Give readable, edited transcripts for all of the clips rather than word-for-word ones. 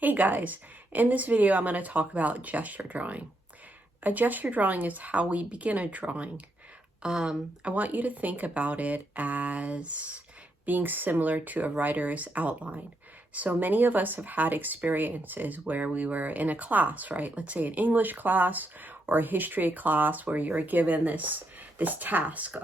Hey guys, in this video I'm going to talk about gesture drawing. A gesture drawing is how we begin a drawing. I want you to think about it as being similar to a writer's outline. So many of us have had experiences where we were in a class, right? Let's say an English class or a history class where you're given this task,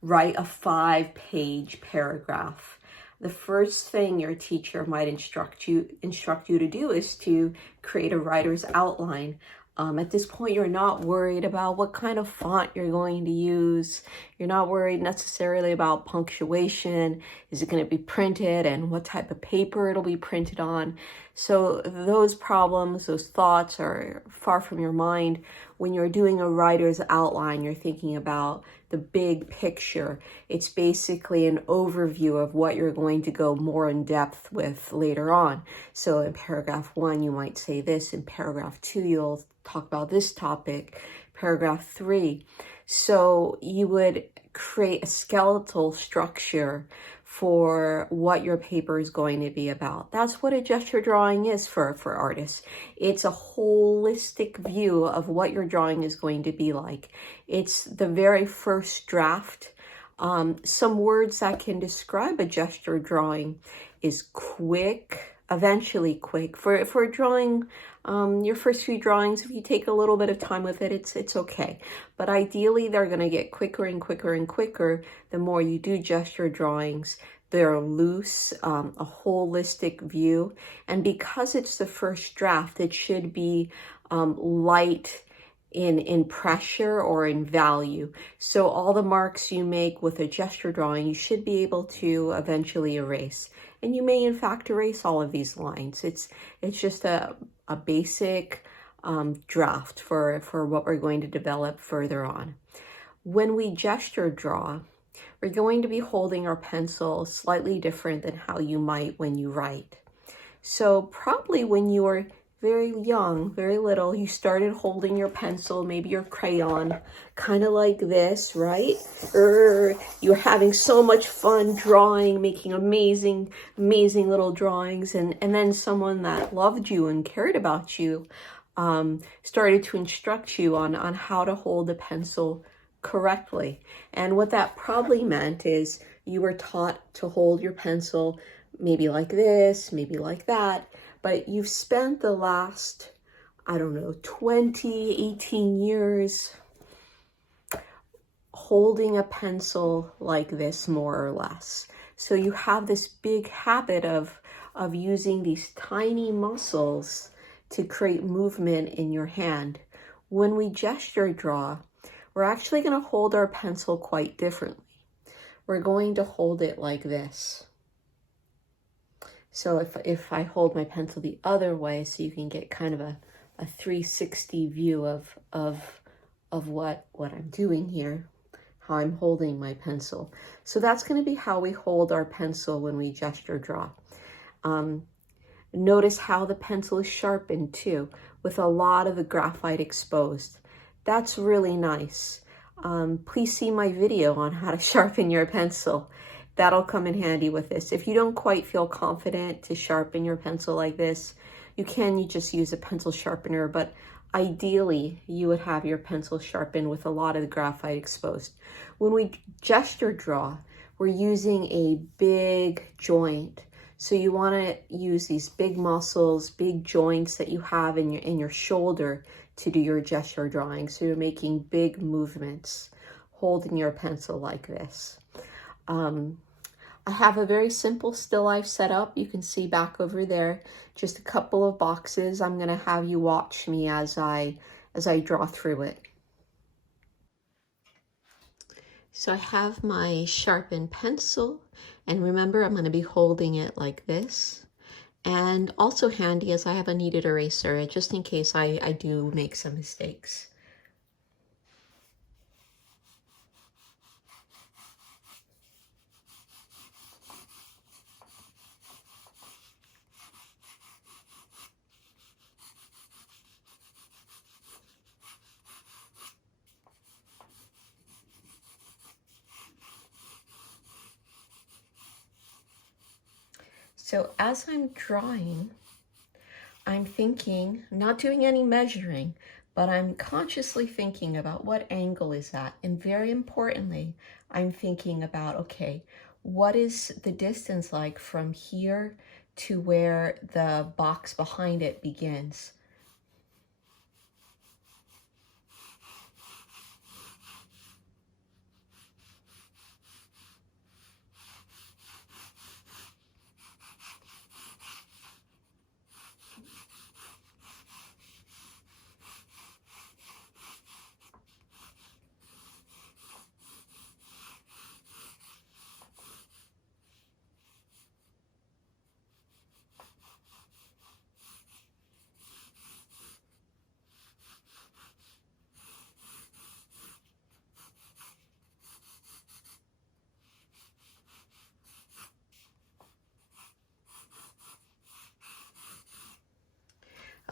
write a 5-page paragraph. The first thing your teacher might instruct you to do is to create a writer's outline. At this point, you're not worried about what kind of font you're going to use. You're not worried necessarily about punctuation. Is it going to be printed and what type of paper it'll be printed on? So those problems, those thoughts are far from your mind. When you're doing a writer's outline, you're thinking about the big picture. It's basically an overview of what you're going to go more in depth with later on. So in paragraph 1, you might say this. In paragraph 2, you'll talk about this topic. Paragraph 3. So you would create a skeletal structure for what your paper is going to be about. That's what a gesture drawing is for artists. It's a holistic view of what your drawing is going to be like. It's the very first draft. Some words that can describe a gesture drawing is quick, eventually quick. For a drawing, your first few drawings, if you take a little bit of time with it, it's okay. But ideally, they're going to get quicker and quicker and quicker the more you do gesture drawings. They're loose, a holistic view. And because it's the first draft, it should be light in pressure or in value. So all the marks you make with a gesture drawing, you should be able to eventually erase. And you may in fact erase all of these lines. It's just a basic draft for what we're going to develop further on. When we gesture draw, we're going to be holding our pencil slightly different than how you might when you write. So probably when you were very young, very little, you started holding your pencil, maybe your crayon, kind of like this, right? You're having so much fun drawing, making amazing little drawings, and then someone that loved you and cared about you started to instruct you on how to hold a pencil correctly. And what that probably meant is you were taught to hold your pencil maybe like this, maybe like that, but you've spent the last, 20, 18 years holding a pencil like this, more or less. So you have this big habit of using these tiny muscles to create movement in your hand. When we gesture draw, we're actually going to hold our pencil quite differently. We're going to hold it like this. So if I hold my pencil the other way, so you can get kind of a 360 view of what I'm doing here, how I'm holding my pencil. So that's going to be how we hold our pencil when we gesture draw. Notice how the pencil is sharpened too, with a lot of the graphite exposed. That's really nice. Please see my video on how to sharpen your pencil. That'll come in handy with this. If you don't quite feel confident to sharpen your pencil like this, you just use a pencil sharpener, but ideally you would have your pencil sharpened with a lot of the graphite exposed. When we gesture draw, we're using a big joint. So you want to use these big muscles, big joints that you have in your shoulder to do your gesture drawing. So you're making big movements, holding your pencil like this. I have a very simple still life set up. You can see back over there, just a couple of boxes. I'm going to have you watch me as I draw through it. So I have my sharpened pencil, and remember I'm going to be holding it like this. And also handy as I have a kneaded eraser, just in case I do make some mistakes. So as I'm drawing, I'm thinking, not doing any measuring, but I'm consciously thinking about what angle is that. And very importantly, I'm thinking about, okay, what is the distance like from here to where the box behind it begins?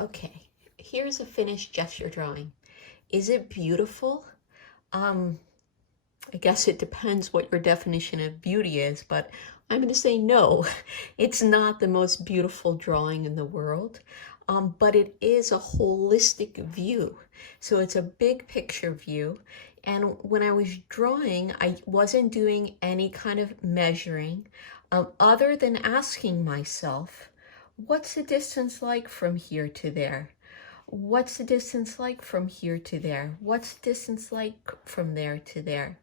Okay, here's a finished gesture drawing. Is it beautiful? I guess it depends what your definition of beauty is, but I'm going to say no. It's not the most beautiful drawing in the world, but it is a holistic view. So it's a big picture view. And when I was drawing, I wasn't doing any kind of measuring, other than asking myself, what's the distance like from here to there? What's the distance like from here to there? What's the distance like from there to there?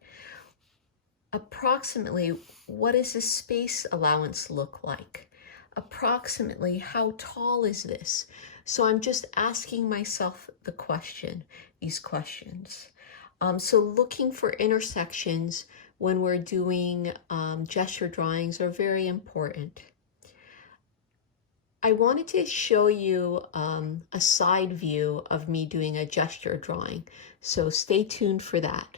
Approximately, what does the space allowance look like? Approximately, how tall is this? So I'm just asking myself these questions. So looking for intersections when we're doing gesture drawings are very important. I wanted to show you a side view of me doing a gesture drawing, so stay tuned for that.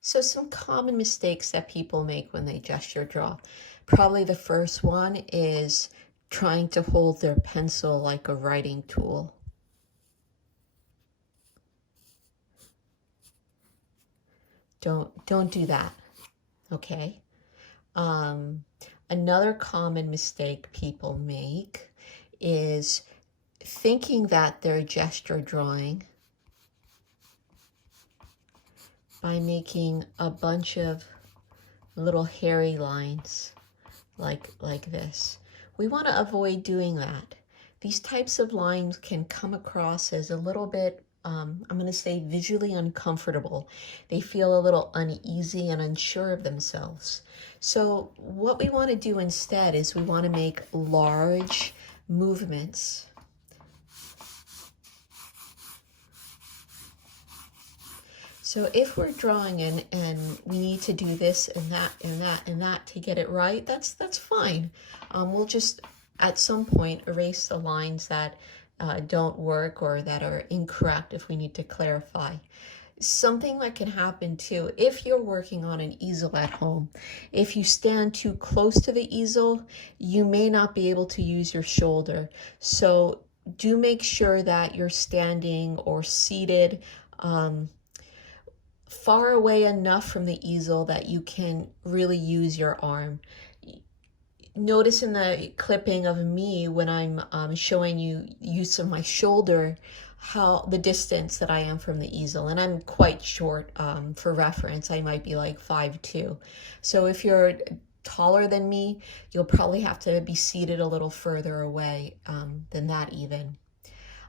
So some common mistakes that people make when they gesture draw. Probably the first one is trying to hold their pencil like a writing tool. Don't do that, okay? Another common mistake people make is thinking that they're gesture drawing by making a bunch of little hairy lines like this. We want to avoid doing that. These types of lines can come across as a little bit, I'm going to say, visually uncomfortable. They feel a little uneasy and unsure of themselves. So what we want to do instead is we want to make large movements. So if we're drawing and we need to do this and that and that and that to get it right, that's fine. We'll just at some point erase the lines that don't work or that are incorrect if we need to clarify. Something that can happen too, if you're working on an easel at home, if you stand too close to the easel, you may not be able to use your shoulder. So do make sure that you're standing or seated far away enough from the easel that you can really use your arm. Notice in the clipping of me when I'm showing you use of my shoulder, how the distance that I am from the easel, and I'm quite short. For reference, I might be like 5'2". So if you're taller than me, you'll probably have to be seated a little further away than that even.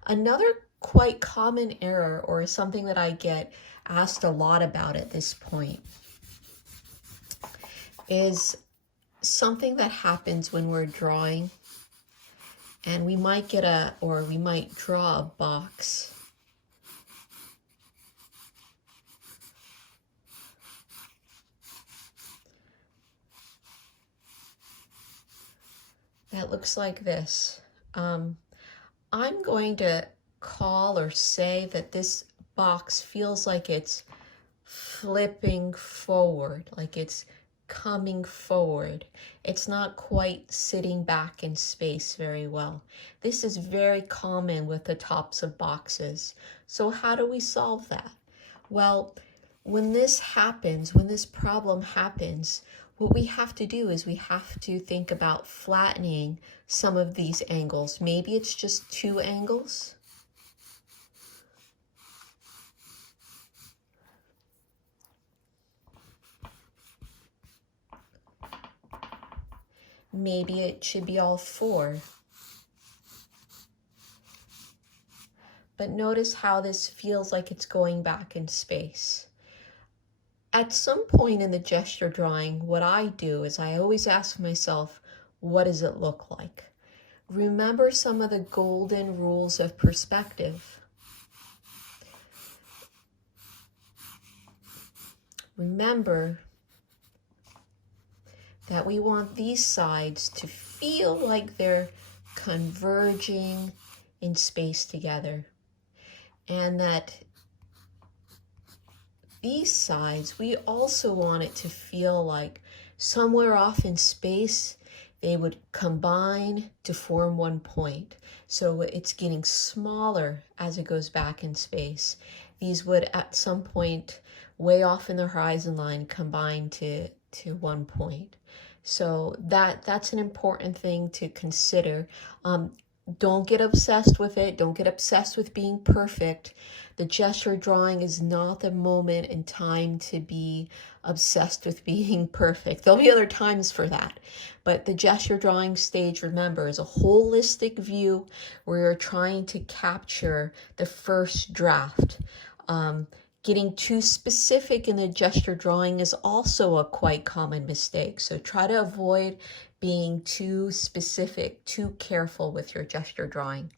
Another quite common error, or something that I get asked a lot about at this point, is something that happens when we're drawing and we might we might draw a box. That looks like this. I'm going to call or say that this box feels like it's flipping forward, like it's coming forward. It's not quite sitting back in space very well. This is very common with the tops of boxes. So how do we solve that? Well, when this happens, when this problem happens, what we have to do is we have to think about flattening some of these angles. Maybe it's just 2 angles. Maybe it should be all 4. But notice how this feels like it's going back in space. At some point in the gesture drawing, what I do is I always ask myself, what does it look like? Remember some of the golden rules of perspective. Remember that we want these sides to feel like they're converging in space together. And that these sides, we also want it to feel like somewhere off in space, they would combine to form one point. So it's getting smaller as it goes back in space. These would at some point way off in the horizon line combine to one point. So that's an important thing to consider. Don't get obsessed with it. Don't get obsessed with being perfect. The gesture drawing is not the moment in time to be obsessed with being perfect. There'll be other times for that. But the gesture drawing stage, remember, is a holistic view where you're trying to capture the first draft. Getting too specific in the gesture drawing is also a quite common mistake. So try to avoid being too specific, too careful with your gesture drawing.